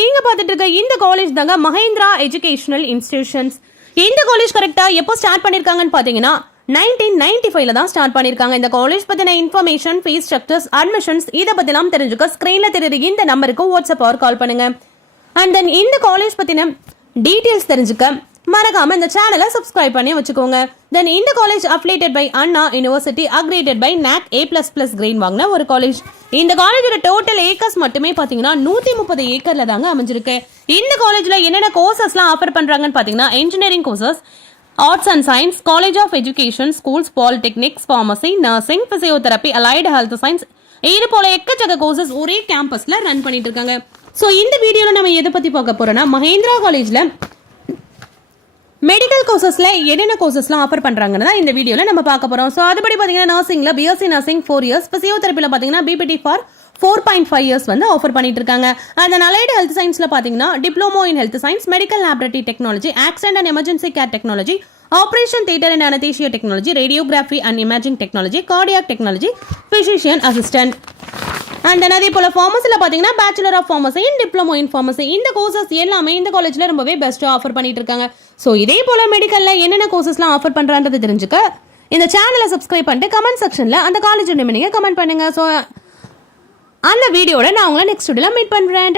நீங்க பார்த்துட்டு இருக்க இந்த காலேஜ் தாங்க மஹேந்திரா எஜுகேஷனல் இன்ஸ்டிடியூஷன்ஸ். இந்த காலேஜ் கரெக்டா எப்போ ஸ்டார்ட் பண்ணிருக்காங்கன்னு பாத்தீங்கன்னா 1995 தான் ஸ்டார்ட் பண்ணிருக்காங்க. இந்த காலேஜ் பத்தின இன்ஃபர்மேஷன், ஃபீஸ் ஸ்ட்ரக்சர்ஸ், அட்மிஷன்ஸ் இதை பத்திலாம் தெரிஞ்சுக்க ஸ்கிரீன்ல தெரியுது இந்த நம்பருக்கு வாட்ஸ்அப் ஆர் கால் பண்ணுங்க. அண்ட் தென் இந்த காலேஜ் பத்தின டீடைல்ஸ் தெரிஞ்சுக்க மறக்காம இந்த சேனலை சப்ஸ்கிரைப் பண்ணி வச்சுக்கோங்க. தென் இந்த college affiliated by Anna university, accredited by NAC A++ grade வாங்கின ஒரு காலேஜ். இந்த காலேஜோட டோட்டல் ஏக்கர்ஸ் மட்டுமே பாத்தீங்கன்னா 130 ஏக்கர்ல தாங்க அமைஞ்சிருக்கு. இந்த காலேஜ்ல என்னென்ன கோர்சஸ்லாம் ஆஃபர் பண்றாங்கன்னு பாத்தீங்கன்னா engineering courses, arts and science, college of education, schools, polytechnics, pharmacy, nursing, physiotherapy, allied health science, இது போல எக்கச்சக்க கோர்சஸ் ஒரே கேம்பஸ்ல ரன் பண்ணிட்டு இருக்காங்க. ஸோ இந்த வீடியோல நம்ம எதை பத்தி பார்க்க போறோம்னா மஹேந்திரா காலேஜ்ல மெடிக்கல் கோர்சஸ்ல என்னென்ன கோர்சஸ்லாம் ஆஃபர் பண்றாங்கன்னு தான் இந்த வீடியோல நம்ம பார்க்க போறோம். ஸோ அதுபடி பாத்தீங்கன்னா நர்சிங்ல பிஎஸ்சி நர்சிங் 4 இயர்ஸ், பிசியோதெரப்பில பாத்தீங்கன்னா பிபிடி ஃபார் 4.5 இயர்ஸ் வந்து ஆஃபர் பண்ணிட்டு இருக்காங்க. அந்த அலைடு ஹெல்த் சயின்ஸ்ல பாத்தீங்கன்னா diploma in health science, medical laboratory technology, accident and emergency care technology, operation theatre and anaesthesia technology, radiography and imaging technology, cardiac technology, physician assistant. And அதே போல ஃபார்மசில பாத்தீங்கன்னா bachelor of pharmacy in diploma in pharmacy. இந்த courses எல்லாமே இந்த காலேஜ்ல ரொம்பவே பெஸ்ட்டா ஆஃபர் பண்ணிட்டு இருக்காங்க. ஸோ இதே போல மெடிக்கல்ல என்னென்ன கோர்சஸ்லாம் ஆஃபர் பண்றான்றது தெரிஞ்சுக்க இந்த சேனலை சப்ஸ்கிரைப் பண்ணிட்டு கமெண்ட் செக்ஷன்ல அந்த காலேஜ் நேம் நீங்க கமெண்ட் பண்ணுங்க. ஸோ அந்த வீடியோட நான் உங்களை நெக்ஸ்ட் வீடியோல மீட் பண்றேன்.